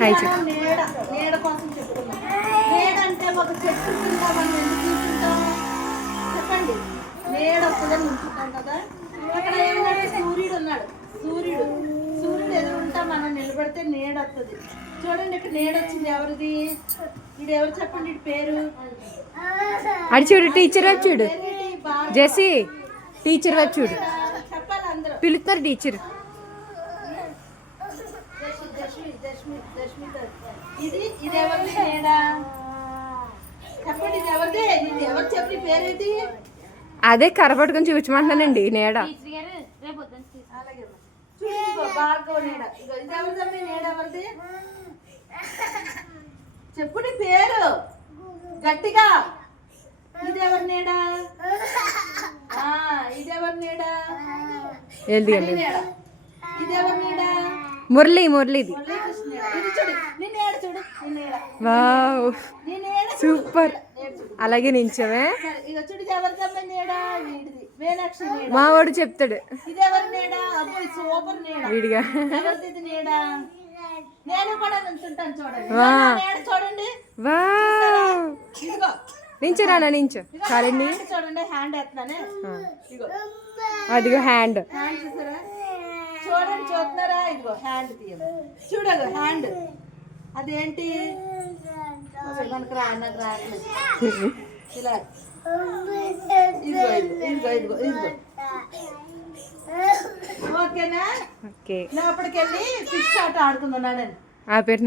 నీడ నీడ కోసం చెప్తున్నాం. నీడ అంటే ఒక చెట్టు కింద మనం ఎందుకు కూర్చుంటాం చెప్పండి? నీడ వస్తుందని ఉంచుతాం కదా. అక్కడ ఏంటంటే సూర్యుడు ఉన్నాడు. సూర్యుడు ఎదురుంటా మనం నిలబడితే నీడ వస్తుంది. చూడండి ఇక్కడ నీడ వచ్చింది. ఎవరిది? ఇది ఎవరు చెప్పండి? ఇటు పేరు అది చూడు, టీచర్ వచ్చి చూడు. జెసి టీచర్ వచ్చి చూడు. చెప్పాలి అందరూ. పిలుస్తారు టీచర్. ఇది ఎవరిది నీడ చెప్పండి? ఇది ఎవరిది? ఇది ఎవరు చెప్పి పేరేది? అదే కరపట్టుకొని చూపించమంటున్నానండి నీడ. అలాగే చూడు భార్గవ నీడ. ఇగో ఇది ఎవరిదమ్మీ నీడ? ఎవరిది చెప్పు నీ పేరు గట్టిగా. ఇది ఎవరి నీడ? ఇది ఎవరి నీడ? ఇది ఎవరి నీడ? మురళిది. ఇది చూడు నీ నీడ. చూడు నీ నీడ. వావ్ నీ నీడ సూపర్. అలాగే నించవే. ఇక చూడు ఇది ఎవరిదమ్మీ నీడ? వీడిది మీనాక్షి నీడ. మావాడు చెప్తాడు. ఇది ఎవరి నీడ? అబ్బో సూపర్ నీడ. వీడిగా ఎవరిది ఇది నీడ? నేను కూడా నుంచుంటాను చూడండి. వా. నీడ చూడండి. వావ్ ఇదిగో నించో నించో చాలండి. హ్యాండ్ చూడండి. హ్యాండ్ ఎత్తున్నానే. ఇదిగో అదిగో హ్యాండ్. హ్యాండ్ చూసారా? చూడండి చూస్తున్నారా? ఇదిగో హ్యాండ్ తీయండి. చూడదు హ్యాండ్. అదేంటి? మనకు నాకు రావట్లేదు. ఇలా ఇదిగో ఇదిగో ఇదిగో ఇదిగో. ఓకేనా? ఓకే లోపలికి వెళ్ళి ఫిష్ ఆట ఆడుకుందాం. ఆ పేరు